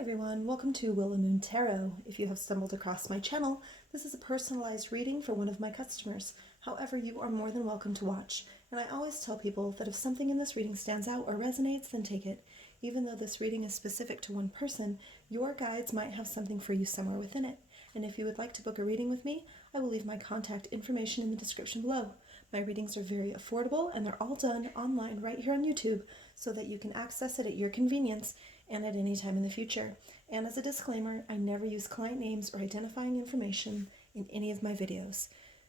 everyone, welcome to Willow Moon Tarot. If you have stumbled across my channel, this is a personalized reading for one of my customers. However, you are more than welcome to watch. And I always tell people that if something in this reading stands out or resonates, then take it. Even though this reading is specific to one person, your guides might have something for you somewhere within it. And if you would like to book a reading with me, I will leave my contact information in the description below. My readings are very affordable and they're all done online right here on YouTube so that you can access it at your convenience and at any time in the future. And as a disclaimer, I never use client names or identifying information in any of my videos.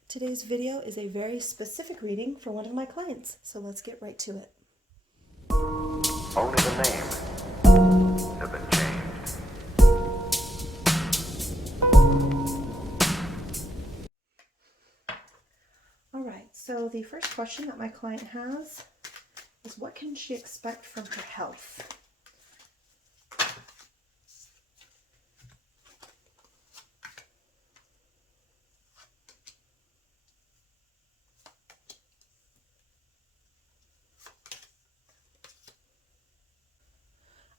Today's video is a very specific reading for one of my clients, so let's get right to it. Only the names have been changed. Alright, so the first question that my client has is, what can she expect from her health?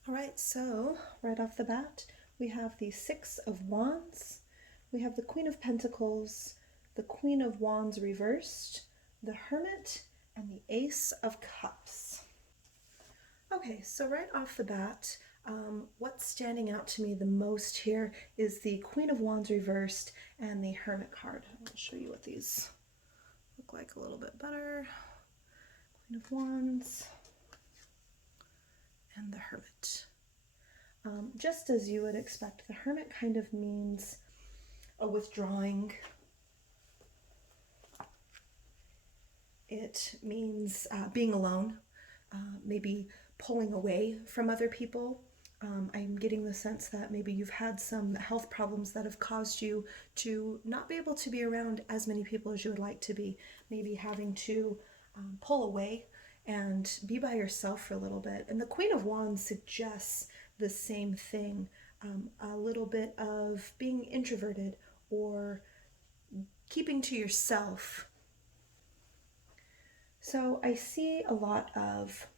Alright, so right off the bat, we have the Six of Wands, we have the Queen of Pentacles, the Queen of Wands reversed, the Hermit, and the Ace of Cups. Okay, so right off the bat, what's standing out to me the most here is the Queen of Wands reversed and the Hermit card. I'll show you what these look like a little bit better. Queen of Wands and the Hermit. Just as you would expect, the Hermit kind of means a withdrawing. It means being alone, maybe pulling away from other people. I'm getting the sense that maybe you've had some health problems that have caused you to not be able to be around as many people as you would like to be, maybe having to pull away and be by yourself for a little bit. And the Queen of Wands suggests the same thing, a little bit of being introverted or keeping to yourself. So I see a lot of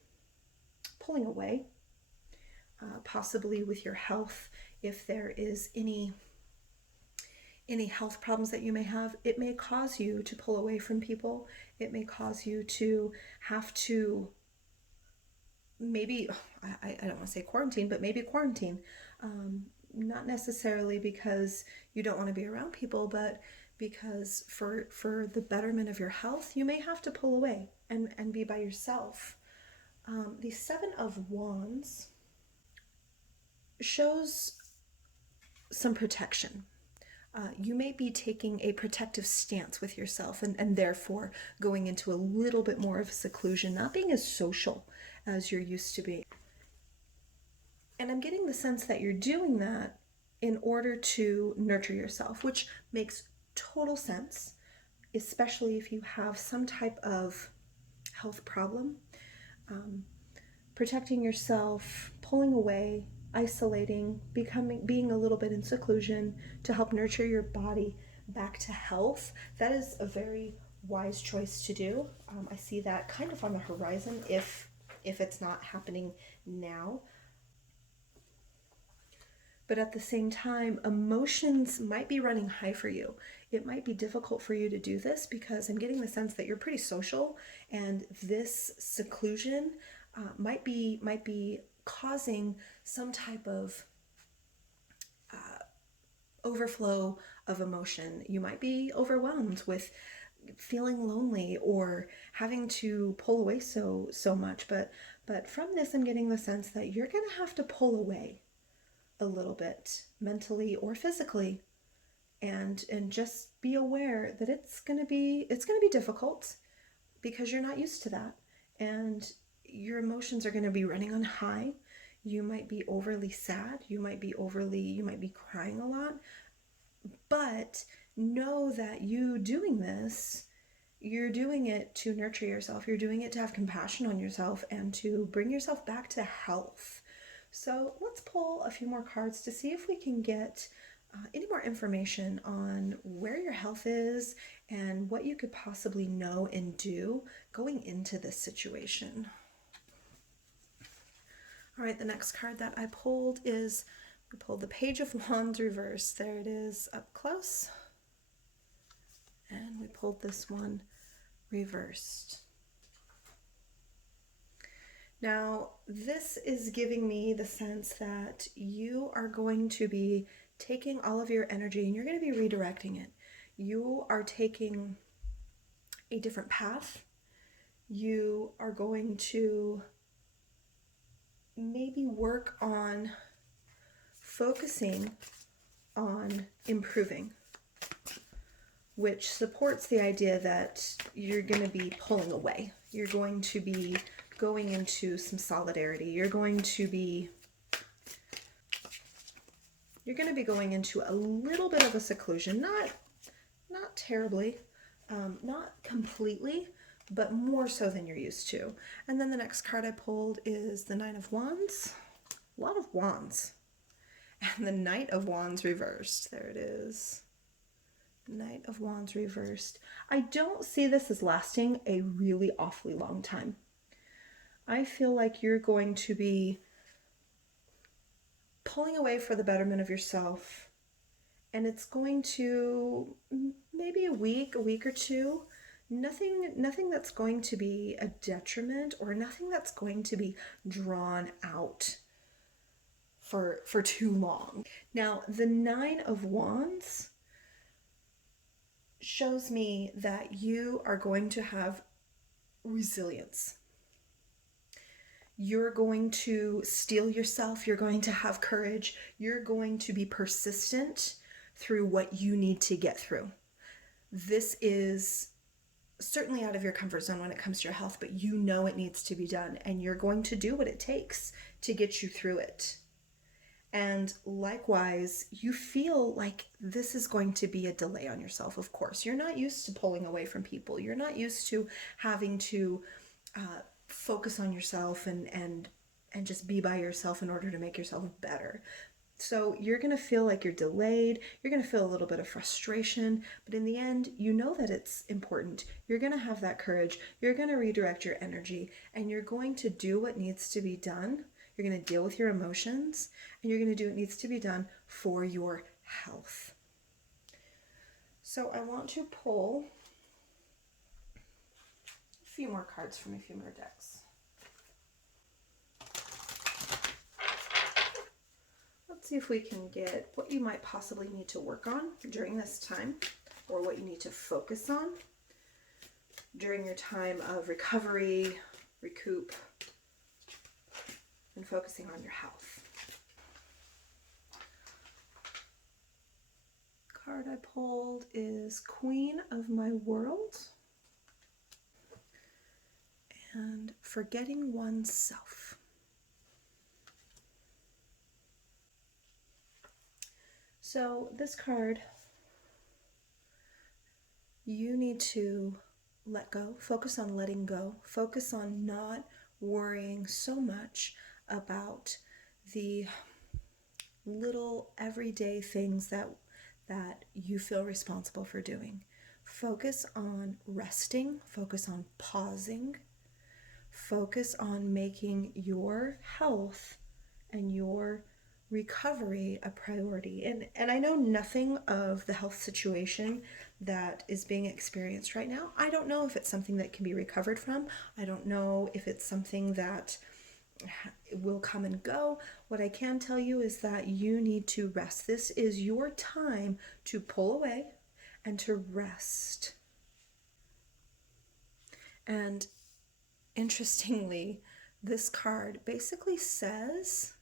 pulling away, possibly with your health. If there is any health problems that you may have, it may cause you to pull away from people. It may cause you to have to maybe, I don't want to say quarantine, but maybe quarantine. Not necessarily because you don't want to be around people, but because for the betterment of your health, you may have to pull away and be by yourself. The Seven of Wands shows some protection. You may be taking a protective stance with yourself and therefore going into a little bit more of seclusion, not being as social as you're used to be. And I'm getting the sense that you're doing that in order to nurture yourself, which makes total sense, especially if you have some type of health problem. Protecting yourself, pulling away, isolating, being a little bit in seclusion to help nurture your body back to health. That is a very wise choice to do. I see that kind of on the horizon if it's not happening now. But at the same time, emotions might be running high for you. It might be difficult for you to do this because I'm getting the sense that you're pretty social, and this seclusion might be causing some type of overflow of emotion. You might be overwhelmed with feeling lonely or having to pull away so much. But from this, I'm getting the sense that you're going to have to pull away a little bit, mentally or physically, and just be aware that it's going to be difficult because you're not used to that, and your emotions are going to be running on high. You might be overly sad, you might be crying a lot, but know that you doing this, you're doing it to nurture yourself. You're doing it to have compassion on yourself and to bring yourself back to health. So let's pull a few more cards to see if we can get any more information on where your health is and what you could possibly know and do going into this situation. All right, the next card that I pulled is We pulled the Page of Wands reversed. There it is up close. And we pulled this one reversed. Now, this is giving me the sense that you are going to be taking all of your energy and you're going to be redirecting it. You are taking a different path. You are going to maybe work on focusing on improving, which supports the idea that you're going to be pulling away. You're going to be going into some solidarity. You're going to be going into a little bit of a seclusion, not terribly, not completely, but more so than you're used to. And then the next card I pulled is the Nine of Wands. A lot of wands. And the Knight of Wands reversed. There it is. Knight of Wands reversed. I don't see this as lasting a really awfully long time. I feel like you're going to be pulling away for the betterment of yourself, and it's going to maybe a week or two. Nothing that's going to be a detriment, or nothing that's going to be drawn out for too long. Now, the Nine of Wands shows me that you are going to have resilience. You're going to steel yourself. You're going to have courage. You're going to be persistent through what you need to get through. This is certainly out of your comfort zone when it comes to your health, but you know it needs to be done, and you're going to do what it takes to get you through it. And likewise, you feel like this is going to be a delay on yourself, of course. You're not used to pulling away from people. You're not used to having to focus on yourself and just be by yourself in order to make yourself better. So you're going to feel like you're delayed. You're going to feel a little bit of frustration, but in the end, you know that it's important. You're going to have that courage. You're going to redirect your energy, and you're going to do what needs to be done. You're going to deal with your emotions, and you're going to do what needs to be done for your health. So I want to pull a few more cards from a few more decks. Let's see if we can get what you might possibly need to work on during this time, or what you need to focus on during your time of recovery, recoup, and focusing on your health. The card I pulled is Queen of My World and Forgetting Oneself. So this card, you need to let go, focus on letting go, focus on not worrying so much about the little everyday things that you feel responsible for doing. Focus on resting, focus on pausing, focus on making your health and your recovery a priority. And I know nothing of the health situation that is being experienced right now. I don't know if it's something that can be recovered from. I don't know if it's something that will come and go. What I can tell you is that you need to rest. This is your time to pull away and to rest. And interestingly, this card basically says,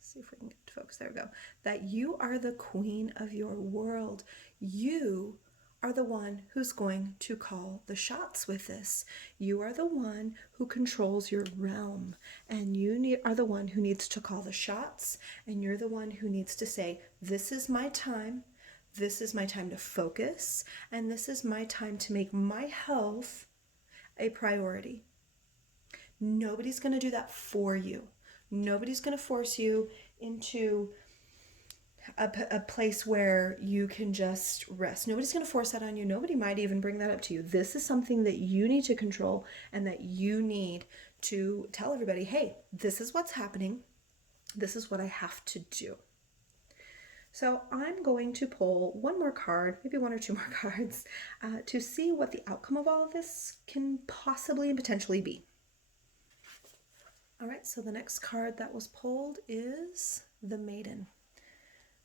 see if we can get to focus, there we go, that you are the queen of your world. You are the one who's going to call the shots with this. You are the one who controls your realm, and you are the one who needs to call the shots, and you're the one who needs to say, this is my time to focus, and this is my time to make my health a priority. Nobody's going to do that for you. Nobody's going to force you into a place where you can just rest. Nobody's going to force that on you. Nobody might even bring that up to you. This is something that you need to control, and that you need to tell everybody, hey, this is what's happening. This is what I have to do. So I'm going to pull one more card, maybe one or two more cards, to see what the outcome of all of this can possibly and potentially be. All right, so the next card that was pulled is the Maiden.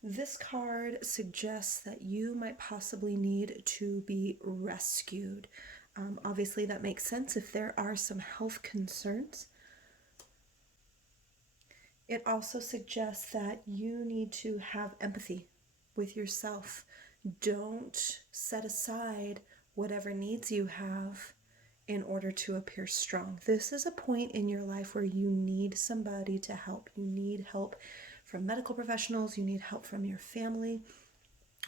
This card suggests that you might possibly need to be rescued. Obviously, that makes sense if there are some health concerns. It also suggests that you need to have empathy with yourself. Don't set aside whatever needs you have in order to appear strong. This is a point in your life where you need somebody to help. You need help from medical professionals, you need help from your family,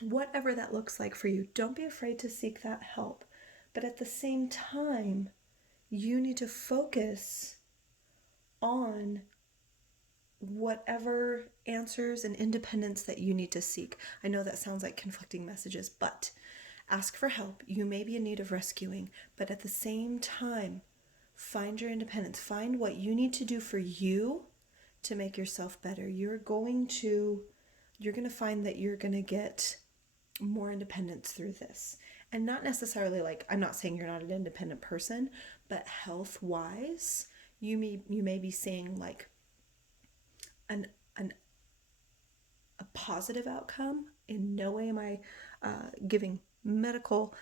whatever that looks like for you. Don't be afraid to seek that help. But at the same time, you need to focus on whatever answers and independence that you need to seek. I know that sounds like conflicting messages, but ask for help. You may be in need of rescuing, but at the same time, find your independence. Find what you need to do for you to make yourself better. You're going to find that you're going to get more independence through this. And not necessarily like, I'm not saying you're not an independent person, but health-wise, you may be seeing like an a positive outcome. In no way am I giving medical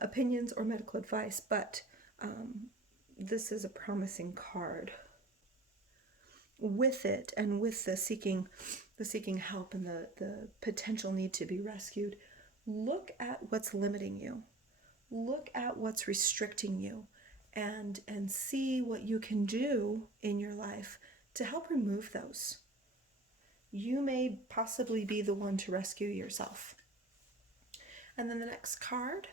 opinions or medical advice, but this is a promising card. With it and with the seeking help and the potential need to be rescued, look at what's limiting you. Look at what's restricting you and see what you can do in your life to help remove those. You may possibly be the one to rescue yourself. And then the next card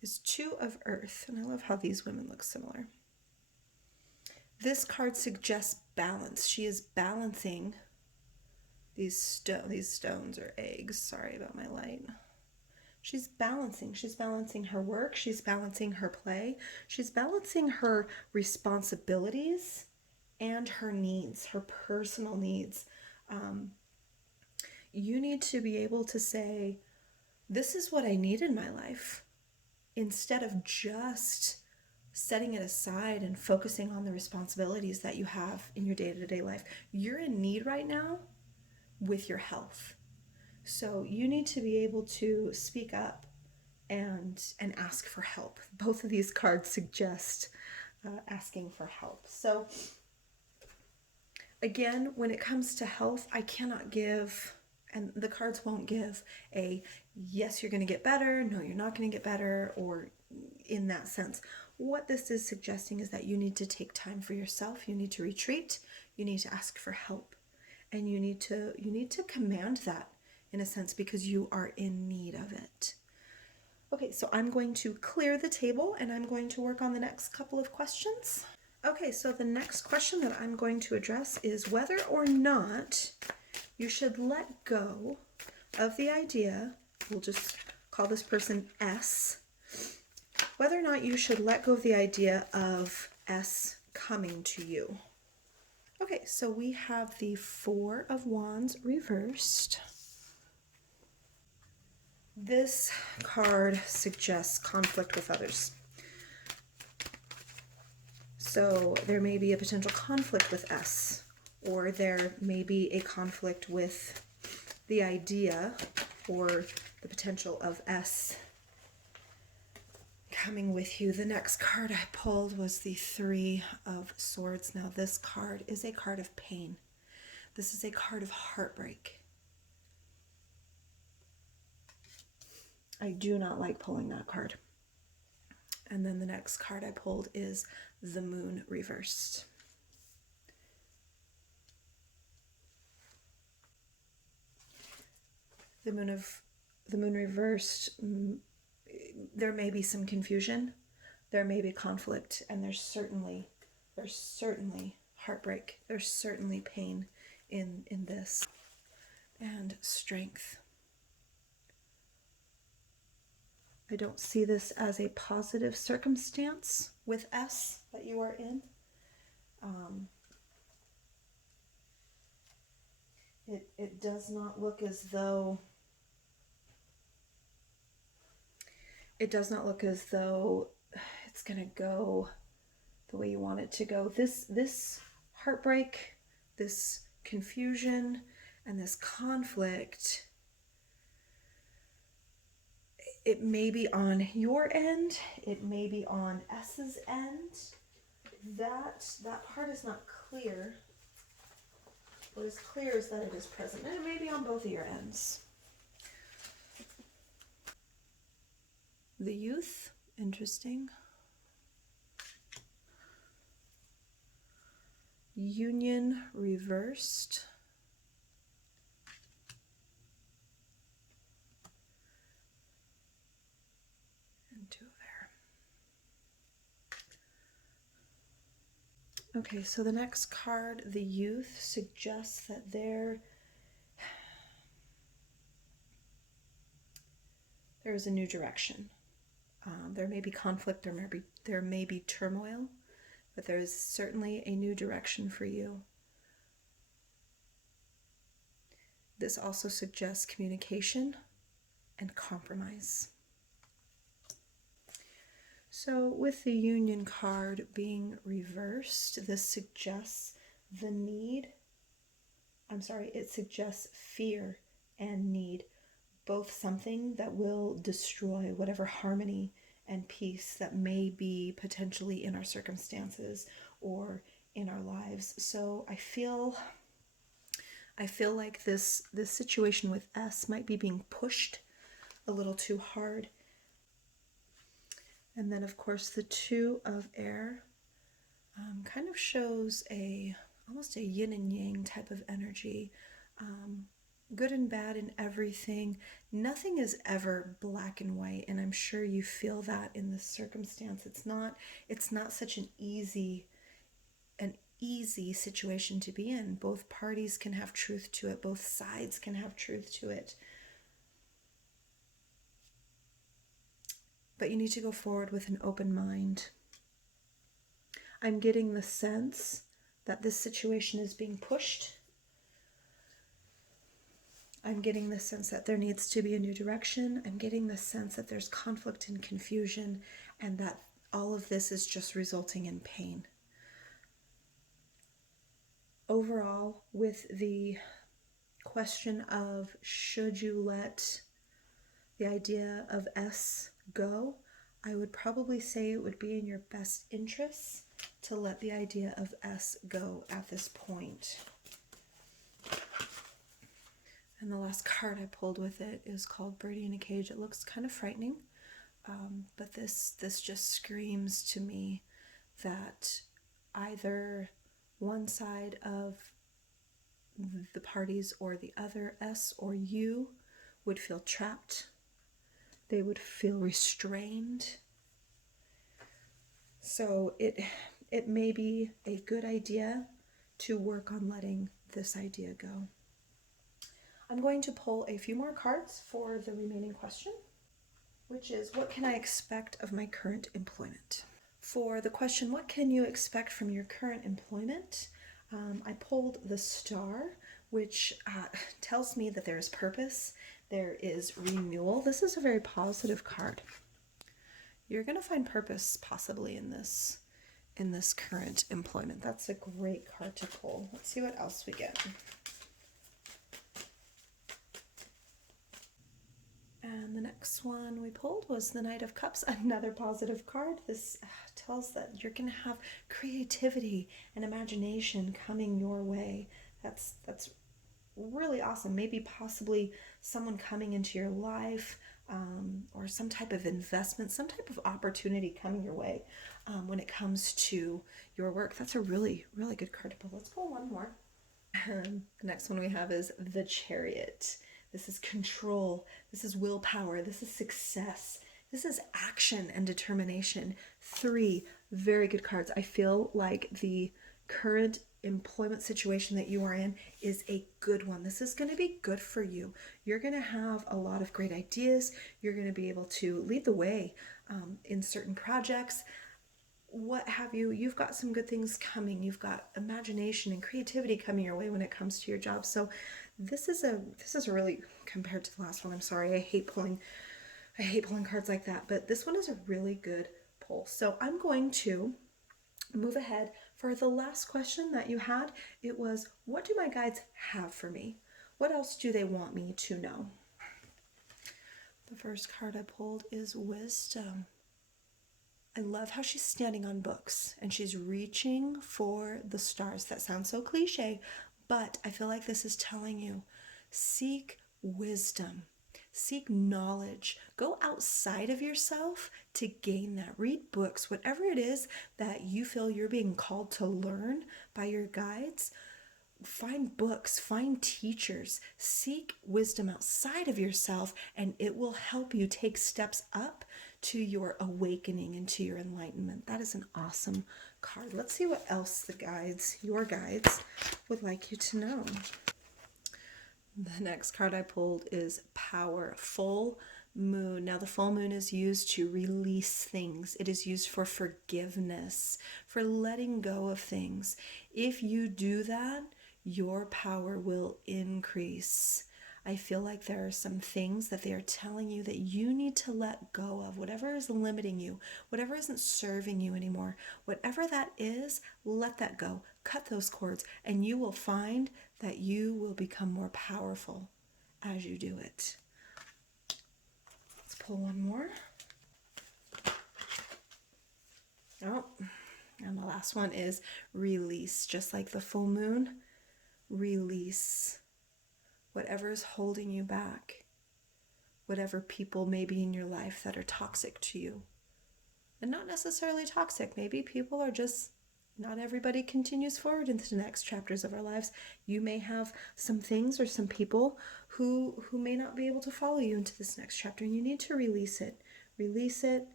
is Two of Earth, and I love how these women look similar. This card suggests balance. She is balancing these stones or eggs. Sorry about my light. She's balancing. She's balancing her work. She's balancing her play. She's balancing her responsibilities and her needs, her personal needs. You need to be able to say, this is what I need in my life, instead of just setting it aside and focusing on the responsibilities that you have in your day-to-day life. You're in need right now with your health. So you need to be able to speak up and ask for help. Both of these cards suggest asking for help. So again, when it comes to health, I cannot give, and the cards won't give a yes, you're going to get better, no, you're not going to get better, or in that sense. What this is suggesting is that you need to take time for yourself. You need to retreat. You need to ask for help, and you need to command that in a sense because you are in need of it. Okay, so I'm going to clear the table and I'm going to work on the next couple of questions. Okay, so the next question that I'm going to address is whether or not you should let go of the idea, we'll just call this person S, whether or not you should let go of the idea of S coming to you. Okay, so we have the Four of Wands reversed. This card suggests conflict with others. So there may be a potential conflict with S, or there may be a conflict with the idea or the potential of S coming with you. The next card I pulled was the Three of Swords. Now this card is a card of pain. This is a card of heartbreak. I do not like pulling that card. And then the next card I pulled is the Moon reversed. The Moon reversed, there may be some confusion, there may be conflict, and there's certainly heartbreak, there's certainly pain in this, and strength. I don't see this as a positive circumstance with S that you are in. It does not look as though it's gonna go the way you want it to go. This heartbreak, this confusion, and this conflict, it may be on your end, it may be on S's end. That part is not clear. What is clear is that it is present, and it may be on both of your ends. The youth, interesting. Union reversed. And two there. Okay, so the next card, the youth, suggests that there is a new direction. There may be conflict, there may be turmoil, but there is certainly a new direction for you. This also suggests communication and compromise. So with the Union card being reversed, this suggests it suggests fear and need, both something that will destroy whatever harmony and peace that may be potentially in our circumstances or in our lives. So I feel like this situation with S might be being pushed a little too hard. And then of course the Two of Air kind of shows almost a yin and yang type of energy. Good and bad in everything. Nothing is ever black and white, and I'm sure you feel that in this circumstance. It's not such an easy situation to be in. Both parties can have truth to it. Both sides can have truth to it. But you need to go forward with an open mind. I'm getting the sense that this situation is being pushed. I'm getting the sense that there needs to be a new direction. I'm getting the sense that there's conflict and confusion, and that all of this is just resulting in pain. Overall, with the question of should you let the idea of S go, I would probably say it would be in your best interests to let the idea of S go at this point. And the last card I pulled with it is called Birdie in a Cage. It looks kind of frightening, but this just screams to me that either one side of the parties or the other, S or you, would feel trapped. They would feel restrained. So it may be a good idea to work on letting this idea go. I'm going to pull a few more cards for the remaining question, which is, what can I expect of my current employment? For the question, what can you expect from your current employment? I pulled the Star, which tells me that there is purpose, there is renewal. This is a very positive card. You're going to find purpose possibly in this current employment. That's a great card to pull. Let's see what else we get. And the next one we pulled was the Knight of Cups, another positive card. This tells that you're going to have creativity and imagination coming your way. That's really awesome. Maybe possibly someone coming into your life, or some type of investment, some type of opportunity coming your way when it comes to your work. That's a really, really good card to pull. Let's pull one more. The next one we have is the Chariot. This is control. This is willpower. This is success. This is action and determination. 3 very good cards. I feel like the current employment situation that you are in is a good one. This is going to be good for you. You're going to have a lot of great ideas. You're going to be able to lead the way in certain projects. What have you. You've got some good things coming. You've got imagination and creativity coming your way when it comes to your job. So This is a really, compared to the last one, I'm sorry, I hate pulling cards like that, but this one is a really good pull. So I'm going to move ahead for the last question that you had. It was, what do my guides have for me? What else do they want me to know? The first card I pulled is wisdom. I love how she's standing on books and she's reaching for the stars. That sounds so cliche, but I feel like this is telling you, seek wisdom, seek knowledge, go outside of yourself to gain that. Read books, whatever it is that you feel you're being called to learn by your guides. Find books, find teachers, seek wisdom outside of yourself, and it will help you take steps up to your awakening and to your enlightenment. That is an awesome card. Let's see what else the guides, your guides, would like you to know. The next card I pulled is Power, Full Moon. Now, the full moon is used to release things. It is used for forgiveness, for letting go of things. If you do that, your power will increase. I feel like there are some things that they are telling you that you need to let go of. Whatever is limiting you, whatever isn't serving you anymore, whatever that is, let that go. Cut those cords, and you will find that you will become more powerful as you do it. Let's pull one more. Oh, and the last one is release. Just like the full moon, release whatever is holding you back, whatever people may be in your life that are toxic to you. And not necessarily toxic. Maybe people are just, not everybody continues forward into the next chapters of our lives. You may have some things or some people who may not be able to follow you into this next chapter, and you need to release it. Release it.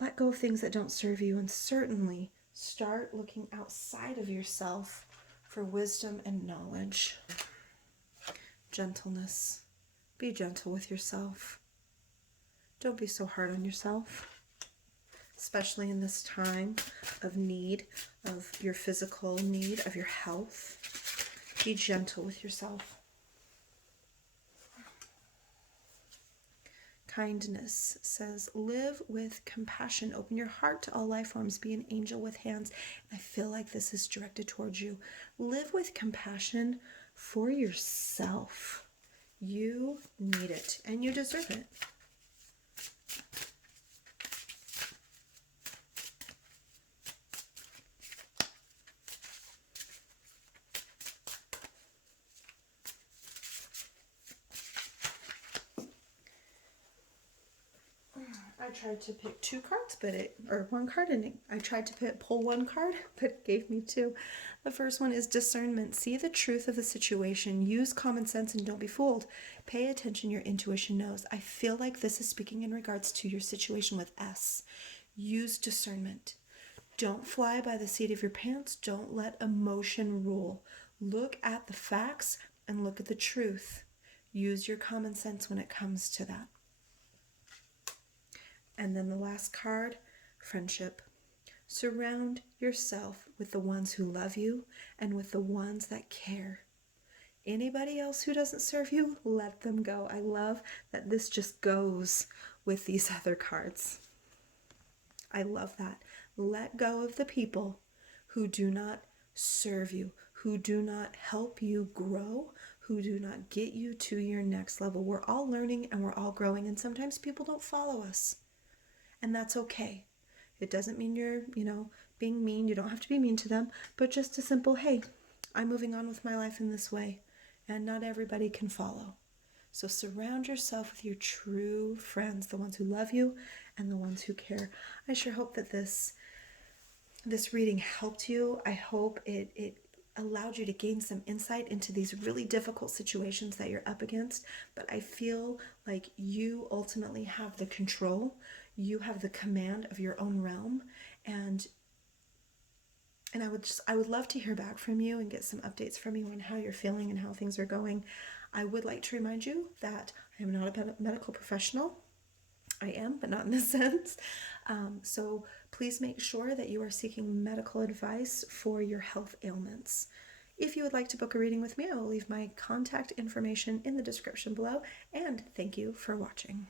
Let go of things that don't serve you, and certainly start looking outside of yourself for wisdom and knowledge. Gentleness. Be gentle with yourself. Don't be so hard on yourself, especially in this time of need, of your physical need, of your health. Be gentle with yourself. Kindness says, live with compassion. Open your heart to all life forms. Be an angel with hands. I feel like this is directed towards you. Live with compassion for yourself. You need it, and you deserve it. I tried to pick two cards, or one card, and I tried to pull one card, but it gave me two. The first one is discernment. See the truth of the situation. Use common sense and don't be fooled. Pay attention, your intuition knows. I feel like this is speaking in regards to your situation with S. Use discernment. Don't fly by the seat of your pants. Don't let emotion rule. Look at the facts and look at the truth. Use your common sense when it comes to that. And then the last card, friendship. Surround yourself with the ones who love you and with the ones that care. Anybody else who doesn't serve you, let them go. I love that this just goes with these other cards. I love that. Let go of the people who do not serve you, who do not help you grow, who do not get you to your next level. We're all learning and we're all growing, and sometimes people don't follow us. And that's okay. It doesn't mean you're, being mean. You don't have to be mean to them, but just a simple, hey, I'm moving on with my life in this way, and not everybody can follow. So surround yourself with your true friends, the ones who love you and the ones who care. I sure hope that this reading helped you. I hope it allowed you to gain some insight into these really difficult situations that you're up against. But I feel like you ultimately have the control. You have the command of your own realm. And I would love to hear back from you and get some updates from you on how you're feeling and how things are going. I would like to remind you that I am not a medical professional. I am, but not in this sense. So please make sure that you are seeking medical advice for your health ailments. If you would like to book a reading with me, I will leave my contact information in the description below, and thank you for watching.